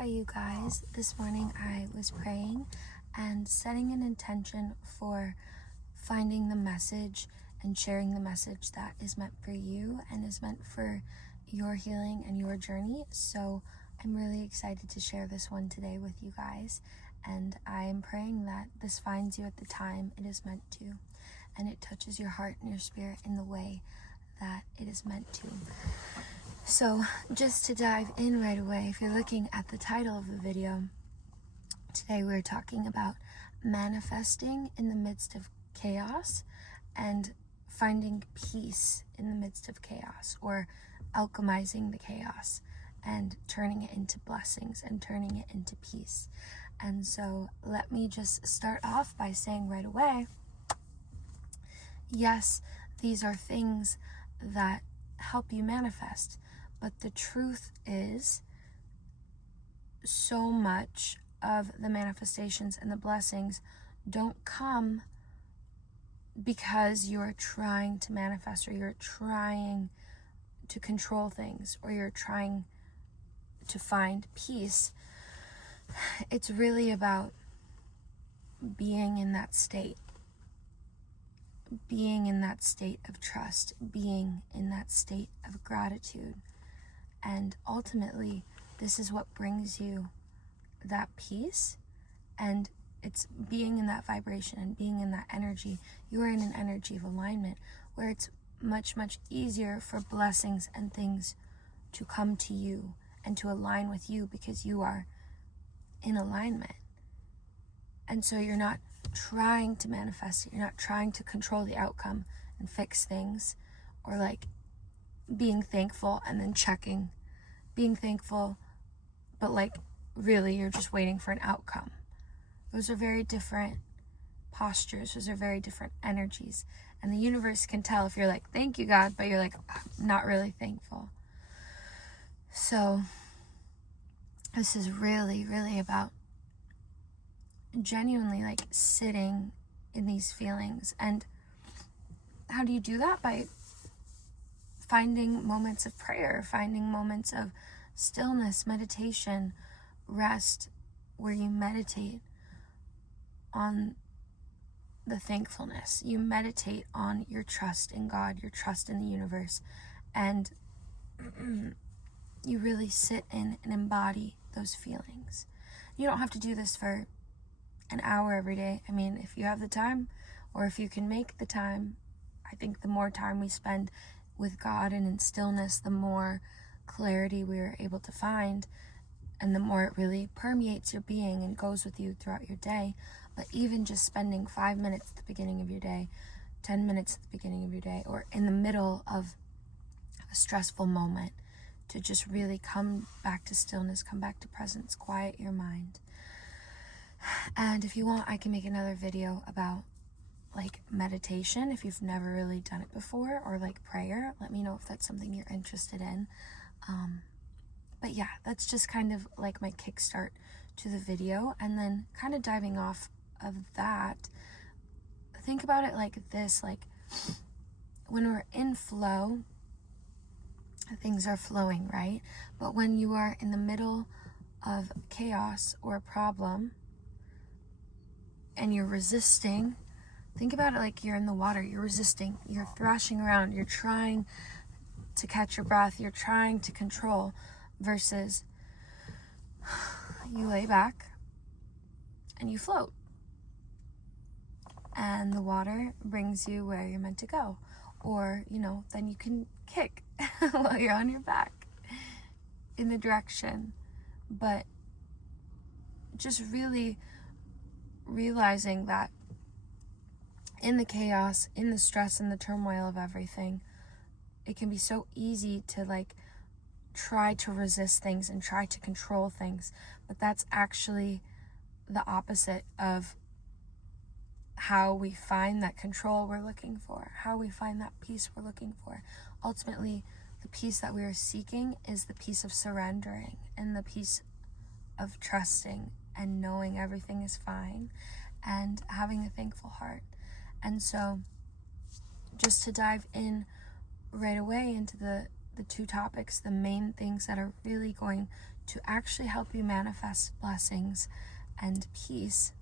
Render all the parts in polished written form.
Hi you guys, this morning I was praying and setting an intention for finding the message and sharing the message that is meant for you and is meant for your healing and your journey. So I'm really excited to share this one today with you guys, and I am praying that this finds you at the time it is meant to, and it touches your heart and your spirit in the way that it is meant to. So just to dive in right away, if you're looking at the title of the video, today we're talking about manifesting in the midst of chaos and finding peace in the midst of chaos, or alchemizing the chaos and turning it into blessings and turning it into peace. And so let me just start off by saying right away, yes, these are things that help you manifest. But the truth is, so much of the manifestations and the blessings don't come because you're trying to manifest, or you're trying to control things, or you're trying to find peace. It's really about being in that state. Being in that state of trust, being in that state of gratitude. And ultimately, this is what brings you that peace, and it's being in that vibration and being in that energy. You are in an energy of alignment where it's much, much easier for blessings and things to come to you and to align with you because you are in alignment. And so you're not trying to manifest it. You're not trying to control the outcome and fix things, or like being thankful and then checking, being thankful, but like really you're just waiting for an outcome. Those are very different postures. Those are very different energies. And the universe can tell if you're like, thank you, God, but you're like, not really thankful. So this is really, really about genuinely like sitting in these feelings. And how do you do that? By finding moments of prayer, finding moments of stillness, meditation, rest, where you meditate on the thankfulness. You meditate on your trust in God, your trust in the universe, and you really sit in and embody those feelings. You don't have to do this for an hour every day. I mean, if you have the time, or if you can make the time, I think the more time we spend with God and in stillness, the more clarity we're able to find, and the more it really permeates your being and goes with you throughout your day. But even just spending 5 minutes at the beginning of your day, 10 minutes at the beginning of your day, or in the middle of a stressful moment, to just really come back to stillness, come back to presence, quiet your mind. And if you want, I can make another video about like meditation if you've never really done it before, or like prayer. Let me know if that's something you're interested in. But yeah, that's just kind of like my kickstart to the video. And then kind of diving off of that, think about it like this, like when we're in flow, things are flowing, right? But when you are in the middle of chaos or a problem and you're resisting, think about it like you're in the water, you're resisting, you're thrashing around, you're trying to catch your breath, you're trying to control, versus you lay back and you float, and the water brings you where you're meant to go. Or, then you can kick while you're on your back in the direction. But just really realizing that in the chaos, in the stress, and the turmoil of everything, it can be so easy to like try to resist things and try to control things. But that's actually the opposite of how we find that control we're looking for, how we find that peace we're looking for. Ultimately, the peace that we are seeking is the peace of surrendering and the peace of trusting and knowing everything is fine and having a thankful heart. And so just to dive in right away into the two topics, the main things that are really going to actually help you manifest blessings and peace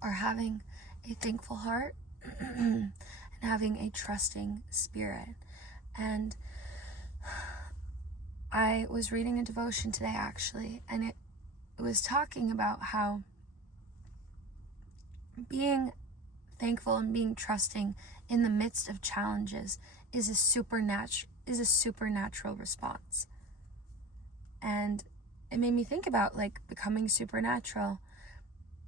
are having a thankful heart and having a trusting spirit. And I was reading a devotion today, actually, and it was talking about how being thankful and being trusting in the midst of challenges is a supernatural response. And it made me think about like becoming supernatural.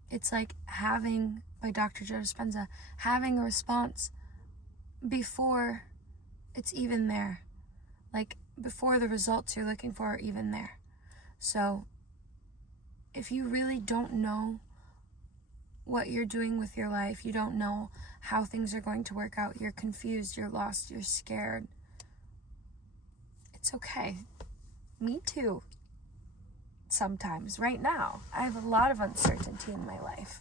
It's like having, by Dr. Joe Dispenza, having a response before it's even there. Like before the results you're looking for are even there. So if you really don't know what you're doing with your life, you don't know how things are going to work out, you're confused, you're lost, you're scared, it's okay. Me too. Sometimes, right now, I have a lot of uncertainty in my life.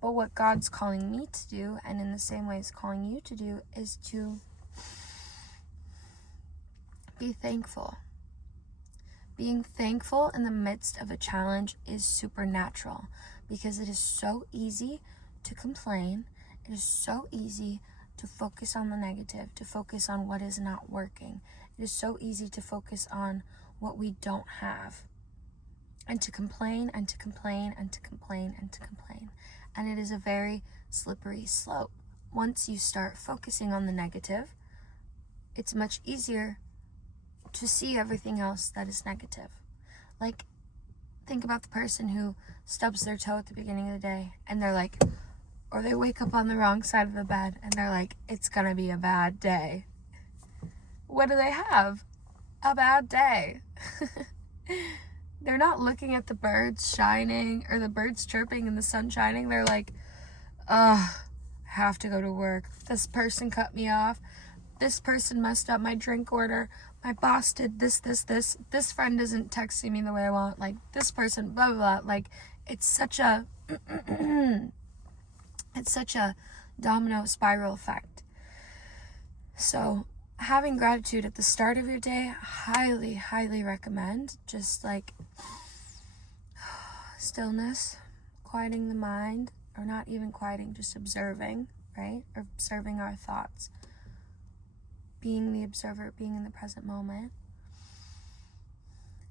But what God's calling me to do, and in the same way He's calling you to do, is to be thankful. Being thankful in the midst of a challenge is supernatural, because it is so easy to complain. It is so easy to focus on the negative, to focus on what is not working. It is so easy to focus on what we don't have, and to complain and to complain and to complain and to complain. And it is a very slippery slope. Once you start focusing on the negative, it's much easier to see everything else that is negative. Like, think about the person who stubs their toe at the beginning of the day and they're like, or they wake up on the wrong side of the bed and they're like, it's gonna be a bad day. What do they have? A bad day. They're not looking at the birds shining or the birds chirping and the sun shining. They're like, ugh, I have to go to work. This person cut me off. This person messed up my drink order. My boss did this. This friend isn't texting me the way I want. Like, this person, blah, blah, blah. Like, it's such a domino spiral effect. So having gratitude at the start of your day, highly, highly recommend. Just like stillness, quieting the mind, or not even quieting, just observing, right? Or observing our thoughts. Being the observer, being in the present moment.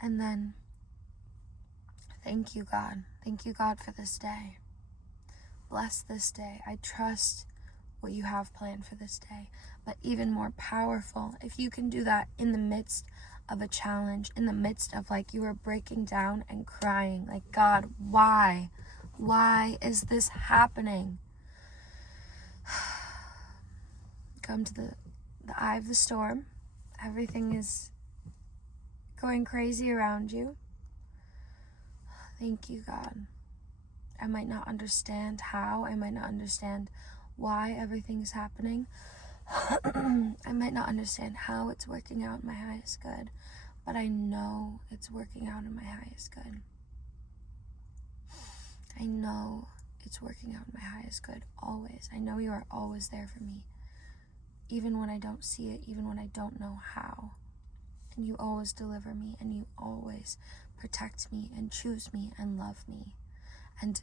And then, thank you, God. Thank you, God, for this day. Bless this day. I trust what you have planned for this day. But even more powerful, if you can do that in the midst of a challenge, in the midst of like you are breaking down and crying, like, God, why? Why is this happening? Come to the eye of the storm. Everything is going crazy around you. Thank you, God. I might not understand how, I might not understand why everything's happening. I might not understand how it's working out in my highest good, but I know it's working out in my highest good. I know it's working out in my highest good, always. I know you are always there for me, even when I don't see it, even when I don't know how. And you always deliver me, and you always protect me and choose me and love me. And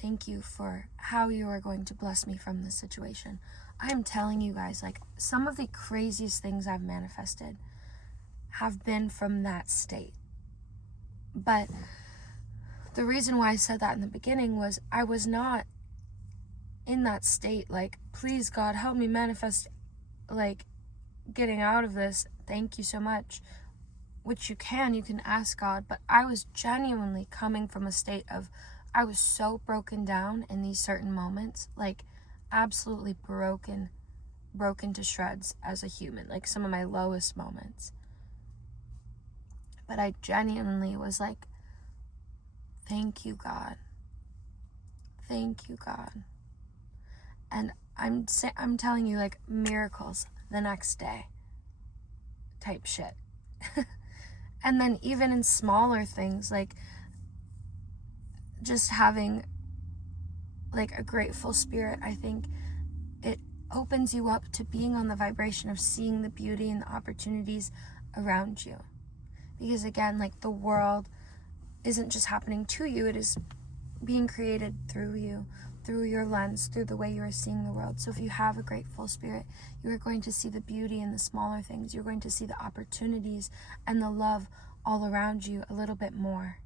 thank you for how you are going to bless me from this situation. I'm telling you guys, like, some of the craziest things I've manifested have been from that state. But the reason why I said that in the beginning was I was not in that state, like, please God, help me manifest, like, getting out of this. Thank you so much. Which you can ask God, but I was genuinely coming from a state of, I was so broken down in these certain moments, like absolutely broken to shreds as a human, like some of my lowest moments. But I genuinely was like, thank you, God. Thank you, God. And I'm telling you, like, miracles the next day type shit. And then even in smaller things, like just having like a grateful spirit, I think it opens you up to being on the vibration of seeing the beauty and the opportunities around you. Because again, like, the world isn't just happening to you, it is being created through you, through your lens, through the way you are seeing the world. So if you have a grateful spirit, you are going to see the beauty in the smaller things. You're going to see the opportunities and the love all around you a little bit more,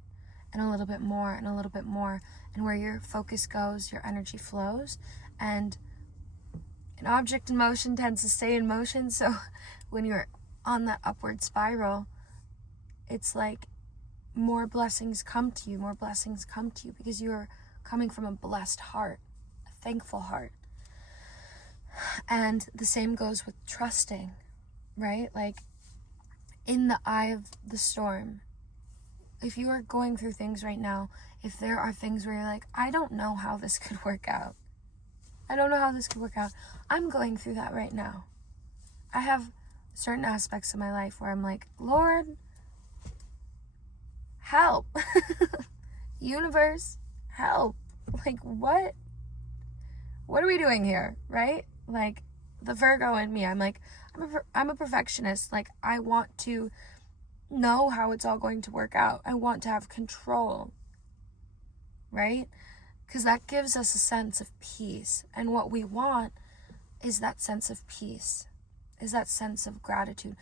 and a little bit more, and a little bit more. And where your focus goes, your energy flows. And an object in motion tends to stay in motion. So when you're on that upward spiral, it's like more blessings come to you, more blessings come to you, because you're coming from a blessed heart, a thankful heart. And the same goes with trusting, right? Like, in the eye of the storm, if you are going through things right now, if there are things where you're like, I don't know how this could work out. I don't know how this could work out. I'm going through that right now. I have certain aspects of my life where I'm like, Lord, help. Universe, help. Like, what are we doing here, right? Like, the Virgo in me, I'm like, I'm a perfectionist. Like, I want to know how it's all going to work out. I want to have control, right? Because that gives us a sense of peace. And what we want is that sense of peace, is that sense of gratitude.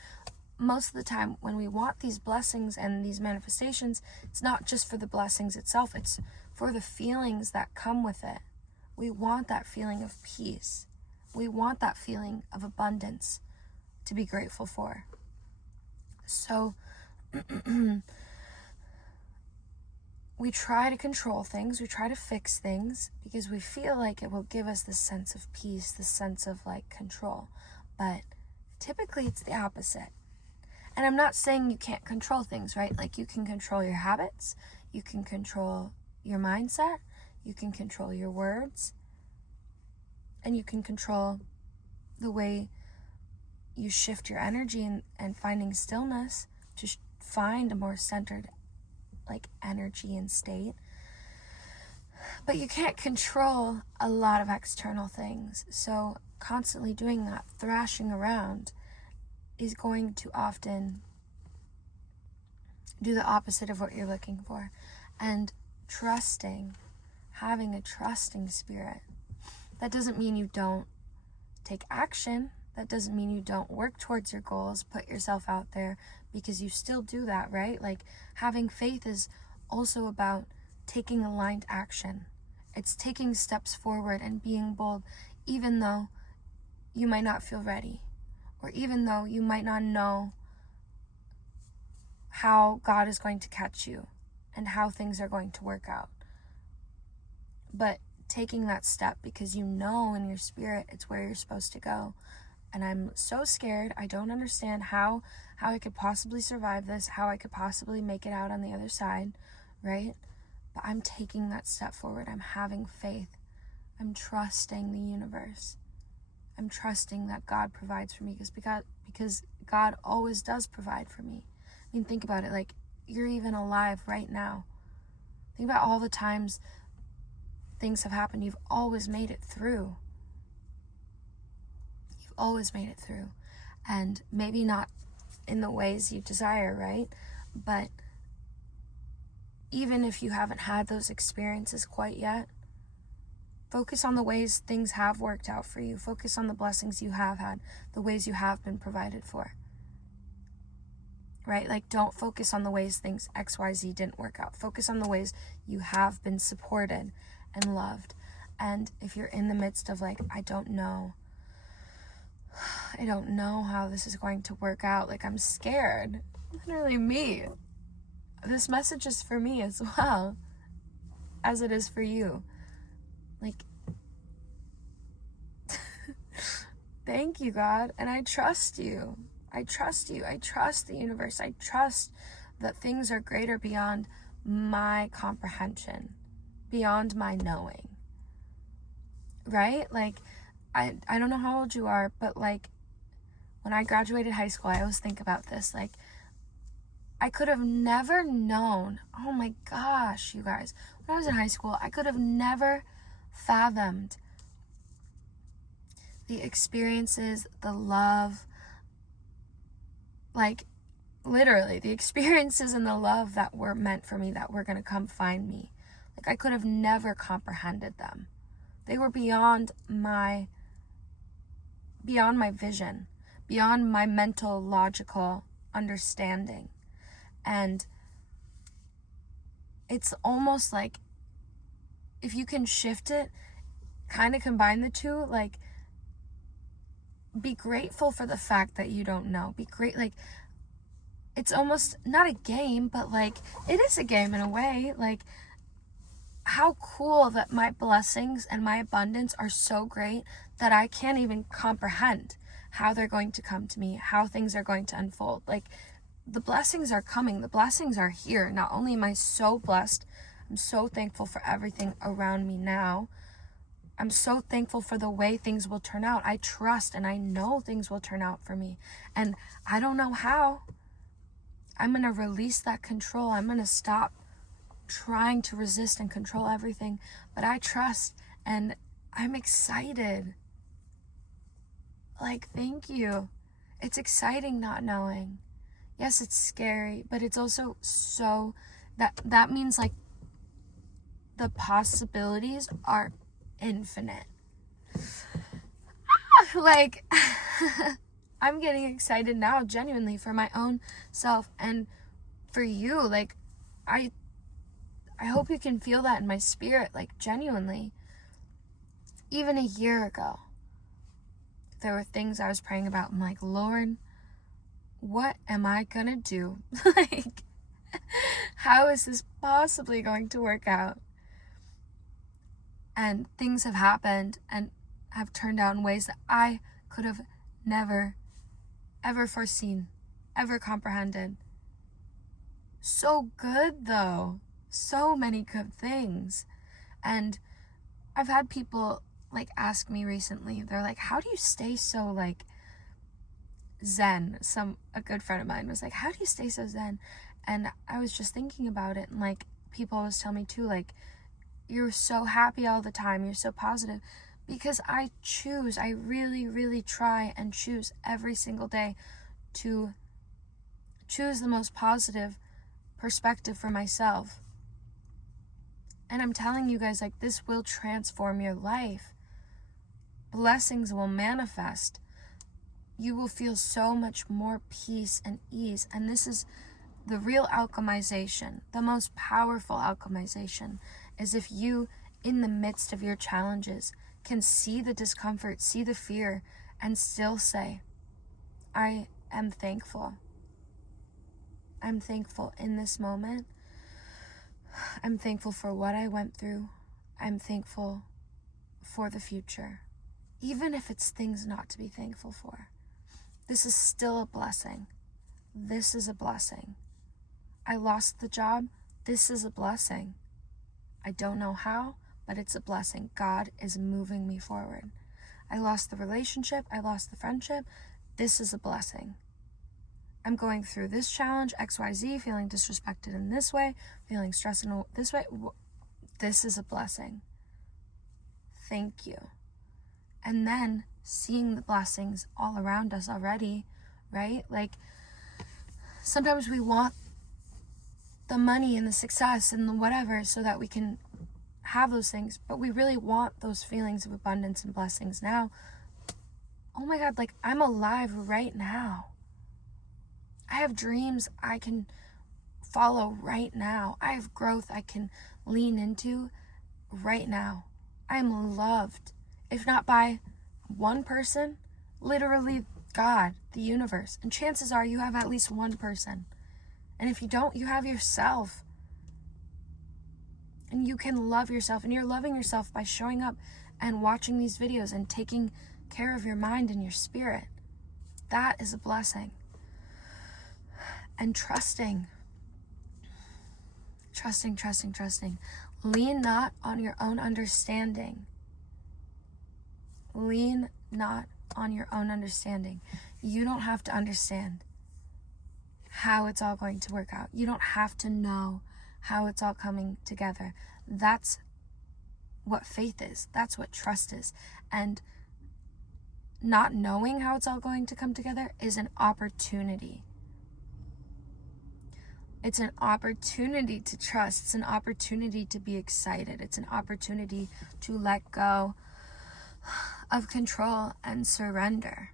Most of the time when we want these blessings and these manifestations, it's not just for the blessings itself, it's for the feelings that come with it. We want that feeling of peace. We want that feeling of abundance to be grateful for. So we try to control things, we try to fix things, because we feel like it will give us this sense of peace, this sense of like control. But typically it's the opposite. And I'm not saying you can't control things, right? Like, you can control your habits, you can control your mindset, you can control your words, and you can control the way you shift your energy and finding stillness to find a more centered, like, energy and state. But you can't control a lot of external things. So constantly doing that, thrashing around, is going to often do the opposite of what you're looking for. And trusting, having a trusting spirit, that doesn't mean you don't take action. That doesn't mean you don't work towards your goals, put yourself out there, because you still do that, right? Like, having faith is also about taking aligned action. It's taking steps forward and being bold, even though you might not feel ready, or even though you might not know how God is going to catch you and how things are going to work out. But taking that step because you know in your spirit it's where you're supposed to go. And I'm so scared. I don't understand how I could possibly survive this, how I could possibly make it out on the other side, right? But I'm taking that step forward. I'm having faith. I'm trusting the universe. I'm trusting that God provides for me, because God always does provide for me. I mean, think about it. Like, you're even alive right now. Think about all the times things have happened. You've always made it through. You've always made it through. And maybe not in the ways you desire, right? But even if you haven't had those experiences quite yet, focus on the ways things have worked out for you. Focus on the blessings you have had, the ways you have been provided for. Right? Like, don't focus on the ways things XYZ didn't work out. Focus on the ways you have been supported and loved. And if you're in the midst of like, I don't know how this is going to work out, like, I'm scared. Literally me. This message is for me as well as it is for you. Like, thank you, God. And I trust you. I trust you. I trust the universe. I trust that things are greater beyond my comprehension, beyond my knowing. Right? Like, I don't know how old you are, but like, when I graduated high school, I always think about this. Like, I could have never known, oh my gosh, you guys, when I was in high school, I could have never fathomed the experiences, the love, like, literally, the experiences and the love that were meant for me, that were going to come find me. Like, I could have never comprehended them. They were beyond my vision, beyond my mental, logical understanding. And it's almost like, if you can shift it, kind of combine the two, like, be grateful for the fact that you don't know. Be great, like, it's almost not a game, but like, it is a game in a way. Like, how cool that my blessings and my abundance are so great that I can't even comprehend how they're going to come to me, how things are going to unfold. Like, the blessings are coming. The blessings are here. Not only am I so blessed, I'm so thankful for everything around me now. I'm so thankful for the way things will turn out. I trust and I know things will turn out for me. And I don't know how. I'm going to release that control. I'm going to stop trying to resist and control everything. But I trust and I'm excited. Like, thank you. It's exciting not knowing. Yes, it's scary, but it's also so, that means like the possibilities are infinite. Like, I'm getting excited now, genuinely, for my own self and for you. Like, I hope you can feel that in my spirit, like, genuinely. Even a year ago, there were things I was praying about. I'm like, Lord, what am I gonna do? Like, how is this possibly going to work out? And things have happened and have turned out in ways that I could have never, ever foreseen, ever comprehended. So good, though. So many good things. And I've had people like ask me recently, they're like, how do you stay so like zen? A good friend of mine was like, how do you stay so zen? And I was just thinking about it, and like, people always tell me too, like, you're so happy all the time, you're so positive, because I really, really try and choose every single day to choose the most positive perspective for myself. And I'm telling you guys, like, this will transform your life. Blessings will manifest. You will feel so much more peace and ease. And this is the real alchemization. The most powerful alchemization is if you, in the midst of your challenges, can see the discomfort, see the fear, and still say, I am thankful. I'm thankful in this moment. I'm thankful for what I went through. I'm thankful for the future. Even if it's things not to be thankful for. This is still a blessing. This is a blessing. I lost the job. This is a blessing. I don't know how, but it's a blessing. God is moving me forward. I lost the relationship. I lost the friendship. This is a blessing. I'm going through this challenge, XYZ, feeling disrespected in this way, feeling stressed in this way. This is a blessing. Thank you. And then seeing the blessings all around us already, right? Like, sometimes we want the money and the success and the whatever so that we can have those things, but we really want those feelings of abundance and blessings now. Oh my God, like, I'm alive right now. I have dreams I can follow right now. I have growth I can lean into right now. I'm loved, if not by one person, literally God, the universe. And chances are you have at least one person. And if you don't, you have yourself. And you can love yourself. And you're loving yourself by showing up and watching these videos and taking care of your mind and your spirit. That is a blessing. And trusting. Lean not on your own understanding. Lean not on your own understanding. You don't have to understand how it's all going to work out. You don't have to know how it's all coming together. That's what faith is. That's what trust is. And not knowing how it's all going to come together is an opportunity. It's an opportunity to trust. It's an opportunity to be excited. It's an opportunity to let go of control and surrender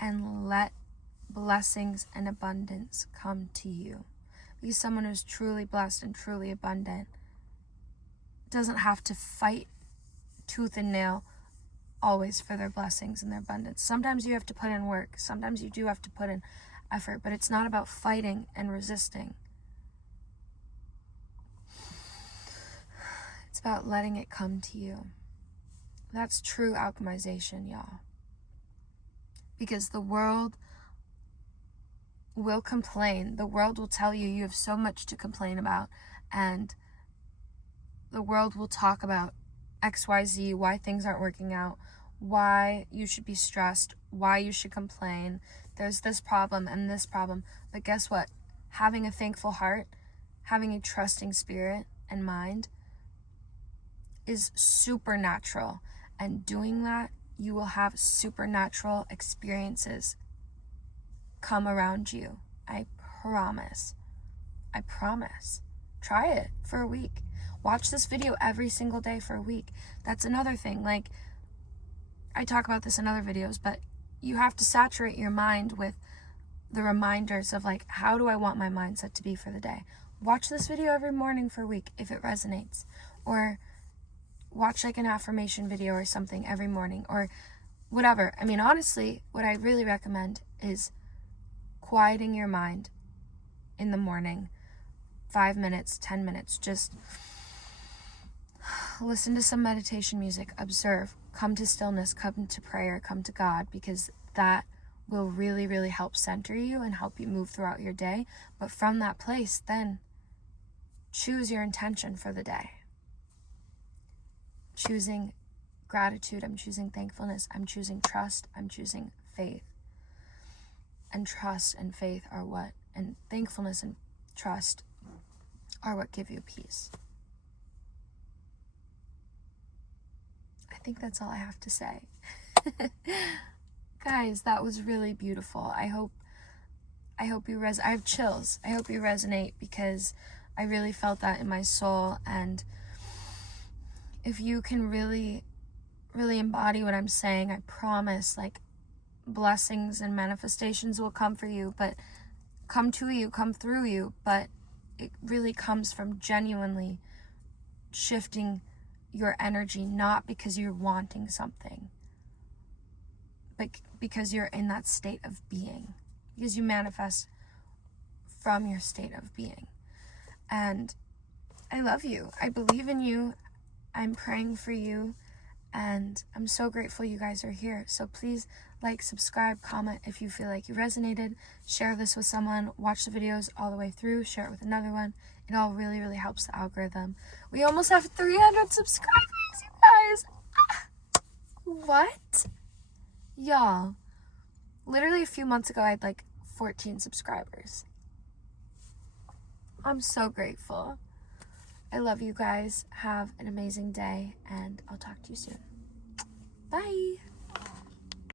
and let blessings and abundance come to you. Because someone who's truly blessed and truly abundant doesn't have to fight tooth and nail always for their blessings and their abundance. Sometimes you have to put in work. Sometimes you do have to put in effort, but it's not about fighting and resisting. It's about letting it come to you. That's true alchemization, y'all. Because the world will complain. The world will tell you have so much to complain about, and the world will talk about XYZ, why things aren't working out, why you should be stressed, why you should complain. There's this problem and this problem. But guess what? Having a thankful heart, having a trusting spirit and mind is supernatural. And doing that, you will have supernatural experiences come around you. I promise. I promise. Try it for a week. Watch this video every single day for a week. That's another thing. Like, I talk about this in other videos, but you have to saturate your mind with the reminders of, like, how do I want my mindset to be for the day? Watch this video every morning for a week if it resonates. Or watch like an affirmation video or something every morning, or whatever. I mean, honestly, what I really recommend is quieting your mind in the morning. 5 minutes, 10 minutes. Just listen to some meditation music, observe, come to stillness, come to prayer, come to God, because that will really, really help center you and help you move throughout your day. But from that place, then choose your intention for the day. Choosing gratitude, I'm choosing thankfulness, I'm choosing trust, I'm choosing faith. And trust and faith are what, and thankfulness and trust are what give you peace. I think that's all I have to say. Guys, that was really beautiful. I hope you I have chills. I hope you resonate, because I really felt that in my soul. And if you can really, really embody what I'm saying, I promise, like, blessings and manifestations will come for you, but come to you, come through you. But it really comes from genuinely shifting your energy, not because you're wanting something, but because you're in that state of being, because you manifest from your state of being. And I love you. I believe in you. I'm praying for you. And I'm so grateful you guys are here. So please like, subscribe, comment if you feel like you resonated. Share this with someone. Watch the videos all the way through. Share it with another one. It all really, really helps the algorithm. We almost have 300 subscribers, you guys. What? Y'all, literally a few months ago, I had like 14 subscribers. I'm so grateful. I love you guys. Have an amazing day, and I'll talk to you soon. Bye.